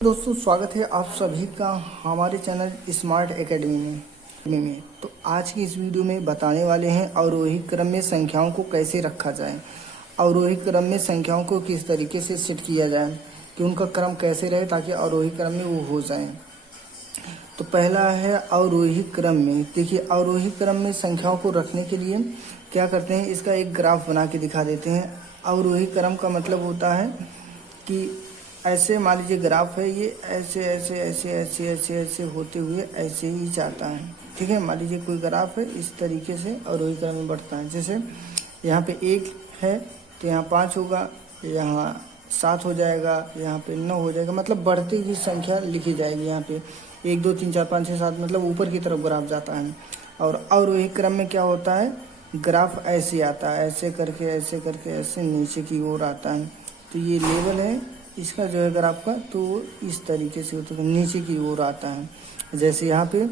दोस्तों, स्वागत है आप सभी का हमारे चैनल स्मार्ट एकेडमी में। तो आज की इस वीडियो में बताने वाले हैं अवरोही क्रम में संख्याओं को कैसे रखा जाए, अवरोही क्रम में संख्याओं को किस तरीके से सेट किया जाए कि उनका क्रम कैसे रहे ताकि अवरोही क्रम में वो हो जाए। तो पहला है अवरोही क्रम में। देखिए, अवरोही क्रम में संख्याओं को रखने के लिए क्या करते हैं, इसका एक ग्राफ बना के दिखा देते हैं। अवरोही क्रम का मतलब होता है कि ऐसे मान लीजिए ग्राफ है, ये ऐसे ऐसे ऐसे ऐसे ऐसे ऐसे होते हुए ऐसे ही जाता है। ठीक है, मान लीजिए कोई ग्राफ है, इस तरीके से अवरोही क्रम में बढ़ता है। जैसे यहाँ पे 1 है तो यहाँ 5 होगा, यहाँ 7 हो जाएगा, यहाँ पे 9 हो जाएगा, मतलब बढ़ती हुई संख्या लिखी जाएगी। यहाँ पे 1 2 3 4 5 6 7 मतलब ऊपर की तरफ ग्राफ जाता है। और अवरोही क्रम में क्या होता है, ग्राफ ऐसे आता है, ऐसे करके ऐसे नीचे की ओर आता है। तो ये लेवल है इसका जो है ग्राफ का, तो इस तरीके से होता है, नीचे की ओर आता है। जैसे यहाँ पे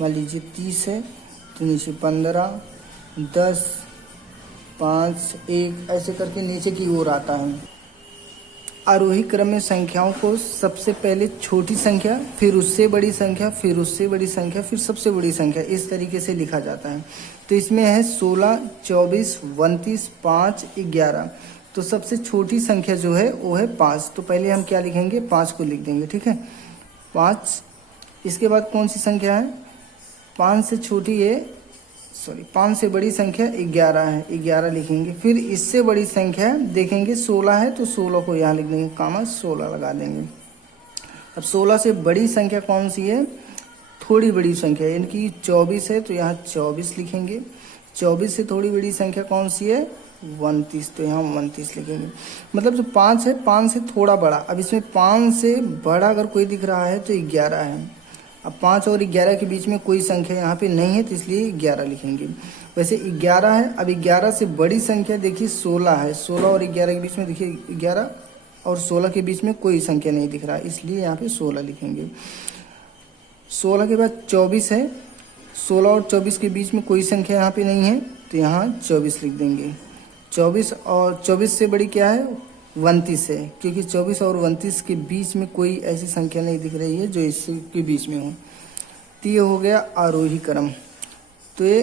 मान लीजिए 30 है तो नीचे 15 10 5 1 ऐसे करके नीचे की ओर आता है। आरोही क्रम में संख्याओं को सबसे पहले छोटी संख्या, फिर उससे बड़ी संख्या, फिर उससे बड़ी संख्या, फिर सबसे बड़ी संख्या, इस तरीके से लिखा जाता है। तो इसमें है 16 24 29 5 11। तो सबसे छोटी संख्या जो है वो है 5। तो पहले हम क्या लिखेंगे, 5 को लिख देंगे। ठीक है, 5। इसके बाद कौन सी संख्या है, 5 से छोटी है, 5 से बड़ी संख्या 11 है, 11 लिखेंगे। फिर इससे बड़ी संख्या देखेंगे 16 है तो 16 को यहाँ लिख देंगे, कामा 16 लगा देंगे। अब 16 से बड़ी संख्या कौन सी है, थोड़ी बड़ी संख्या, यानी कि 24 है तो यहाँ 24 लिखेंगे। 24 से थोड़ी बड़ी संख्या कौन सी है, 29, तो यहाँ 29 लिखेंगे। मतलब जो 5 है, 5 से थोड़ा बड़ा। अब इसमें 5 से बड़ा अगर कोई दिख रहा है तो 11 है। अब 5 और 11 के बीच में कोई संख्या यहाँ पे नहीं है तो इसलिए 11 लिखेंगे। वैसे 11 है। अब 11 से बड़ी संख्या देखिए 16 है, 16 और 11 के बीच में देखिए 11 और 16 के बीच में कोई संख्या नहीं दिख रहा, इसलिए यहाँ पे 16 लिखेंगे। 16 के बाद 24 है, 16 और 24 के बीच में कोई संख्या यहाँ पे नहीं है तो यहाँ 24 लिख देंगे। 24 और 24 से बड़ी क्या है, 29 है, क्योंकि 24 और 29 के बीच में कोई ऐसी संख्या नहीं दिख रही है जो इसके बीच में हो। तो ये हो गया आरोही क्रम। तो ये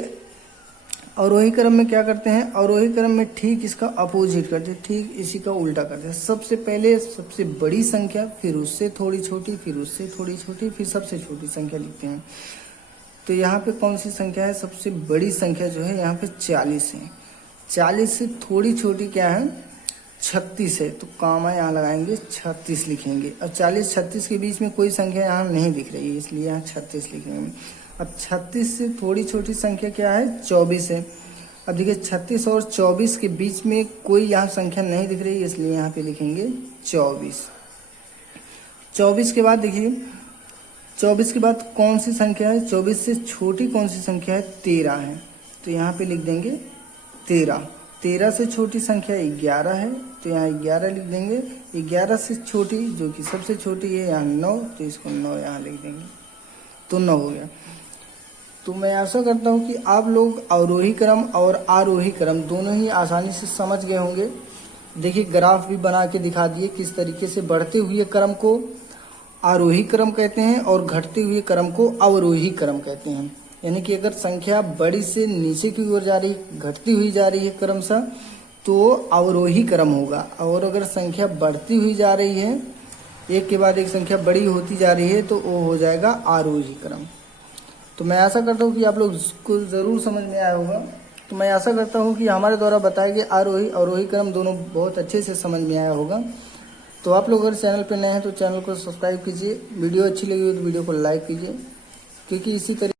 अवरोही क्रम में क्या करते हैं, अवरोही क्रम में ठीक इसका अपोजिट करते हैं, ठीक इसी का उल्टा करते हैं। सबसे पहले सबसे बड़ी संख्या, फिर उससे थोड़ी छोटी, फिर उससे थोड़ी छोटी, फिर सबसे छोटी संख्या लिखते हैं। तो यहाँ पे कौन सी संख्या है, सबसे बड़ी संख्या जो है यहाँ पे 40 है। 40 से थोड़ी छोटी क्या है, 36 है, तो कामा यहाँ लगाएंगे, 36 लिखेंगे। अब 40 36 के बीच में कोई संख्या यहाँ नहीं दिख रही है, इसलिए यहाँ 36 लिखेंगे। अब 36 से थोड़ी छोटी संख्या क्या है, 24 है। अब देखिए 36 और 24 के बीच में कोई यहाँ संख्या नहीं दिख रही है, इसलिए यहाँ पे लिखेंगे 24। 24 के बाद देखिए, 24 के बाद कौन सी संख्या है, 24 से छोटी कौन सी संख्या है, 13 है, तो यहाँ पे लिख देंगे 13। 13 से छोटी संख्या 11 है, तो यहाँ 11 लिख देंगे। 11 से छोटी जो कि सबसे छोटी है यहाँ 9, तो इसको 9 यहाँ लिख देंगे, तो 9 हो गया। तो मैं आशा करता हूँ कि आप लोग अवरोही क्रम और आरोही क्रम दोनों ही आसानी से समझ गए होंगे। देखिए, ग्राफ भी बना के दिखा दिए किस तरीके से बढ़ते हुए क्रम को आरोही क्रम कहते हैं और घटते हुए क्रम को अवरोही क्रम कहते हैं। यानी कि अगर संख्या बड़ी से नीचे की ओर जा रही, घटती हुई जा रही है क्रमशः, तो अवरोही क्रम होगा। और अगर संख्या बढ़ती हुई जा रही है, एक के बाद एक संख्या बड़ी होती जा रही है, तो वो हो जाएगा आरोही क्रम। तो मैं आशा करता हूँ कि आप लोग को ज़रूर समझ में आया होगा। तो मैं आशा करता हूँ कि हमारे द्वारा बताए गए आरोही अवरोही क्रम दोनों बहुत अच्छे से समझ में आया होगा। तो आप लोग अगर चैनल पर नए हैं तो चैनल को सब्सक्राइब कीजिए, वीडियो अच्छी लगी हो तो वीडियो को लाइक कीजिए, क्योंकि इसी तरीके